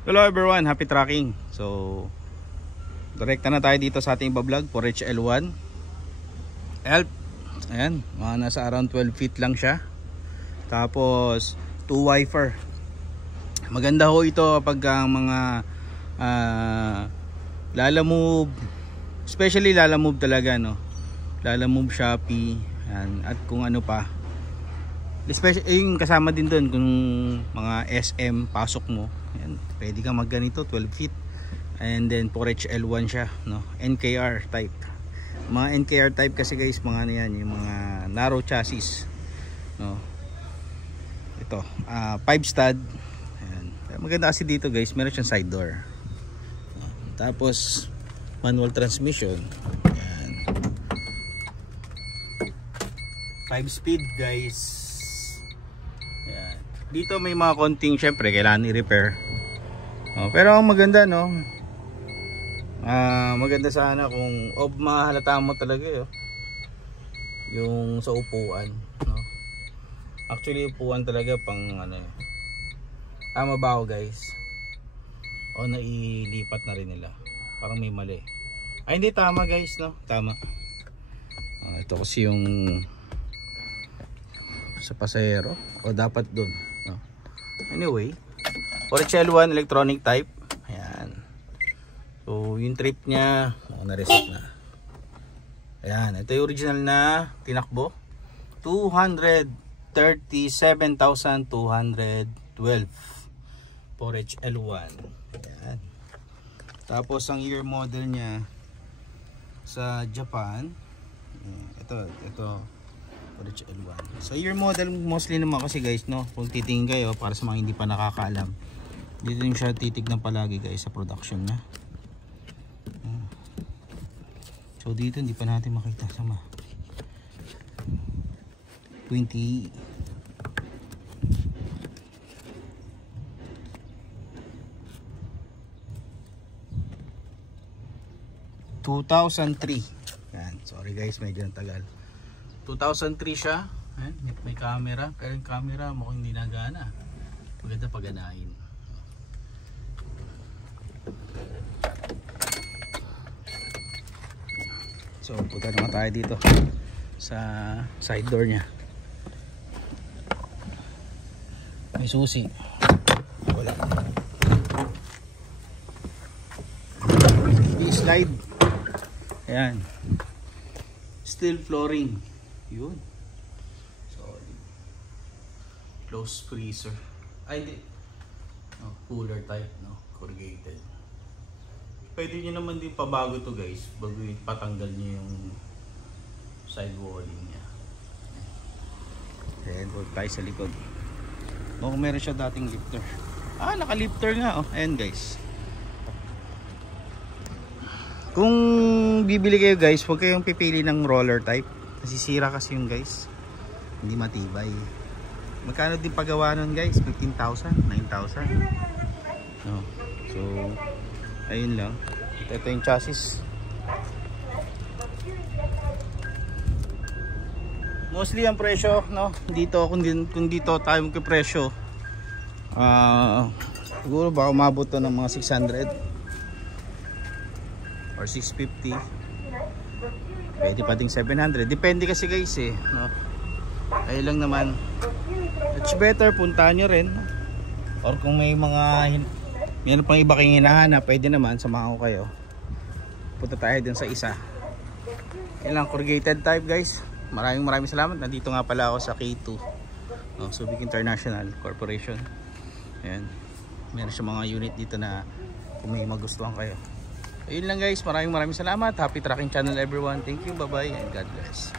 Hello everyone, happy tracking. So direkta na tayo dito sa ating vlog for HL1 Elf. Ayan, mga nasa around 12 feet lang siya. Tapos 2 wiper. Maganda ho ito pag mga Lala Move, especially Lala Move talaga, no? Lala Move, Shopee, ayan, at kung ano pa. Especially yung kasama din doon kung mga SM pasok mo. Ayan, pwede kang magganito 12 feet. And then 4HL1 siya, no? NKR type. Mga NKR type kasi guys, mga ano yan, yung mga narrow chassis, no? Ito, 5 stud. Ayan. Maganda kasi dito guys, meron siyang side door. Tapos manual transmission. Ayan. 5 speed guys. Ayan. Dito may mga konting, syempre kailangan i-repair. Pero ang maganda, no? Maganda sana kung mahalata mo talaga yung sa upuan, no? Actually upuan talaga pang ano, mabaho guys. O nailipat na rin nila, parang may mali. Ay hindi, tama guys, no? Tama. Ito kasi yung sa pasahero, o dapat dun, no? Anyway, HL1 electronic type. Ayan. So yung trip nya na-reset na. Ayan, ito yung original na tinakbo, 237,212 for HL1. Ayan. Tapos ang year model nya sa Japan, ito for HL1. So year model mostly naman kasi guys, no, kung titingin kayo, para sa mga hindi pa nakakaalam, dito yung siya titignan palagi guys sa production nya. So dito hindi pa natin makita sama 20 2003. Yan, sorry guys, medyo tagal. 2003 siya. Ayan, may camera, pero yung camera mukhang hindi nagana. Maganda paganahin. So punta naman tayo dito sa side door nya. May susi, wala. I-slide. Ayan, steel flooring, yun. Sorry, close freezer. Ay hindi, no, cooler type, no, corrugated. Pwede nyo naman din pabago to guys, bago patanggal nyo yung sidewalling nya. Ayan, huwag tayo sa likod. Meron siya dating lifter. Naka-lifter nga, oh. Ayan guys. Kung bibili kayo guys, huwag kayong pipili ng roller type. Nasisira kasi yung guys, hindi matibay. Magkano din pagawa nun guys? 15,000, 9,000, no? So ayun lang. Ito yung chassis. Mostly ang presyo, no, dito, kung dito tayo magpipresyo, siguro baka umabot to ng mga 600 or 650. Pwede pa ding 700. Depende kasi guys, no? Ayun lang naman. It's better puntahan nyo rin, no? Or kung may mga meron pang iba kayong hinahanap, pwede naman, samahan ko kayo. Punta tayo dun sa isa. Yan lang, corrugated type guys. Maraming salamat. Nandito nga pala ako sa K2, Subic International Corporation. Ayan, meron siya mga unit dito na kung may magustuhan kayo. Ayun lang guys, maraming salamat. Happy tracking channel everyone. Thank you, bye bye, and God bless.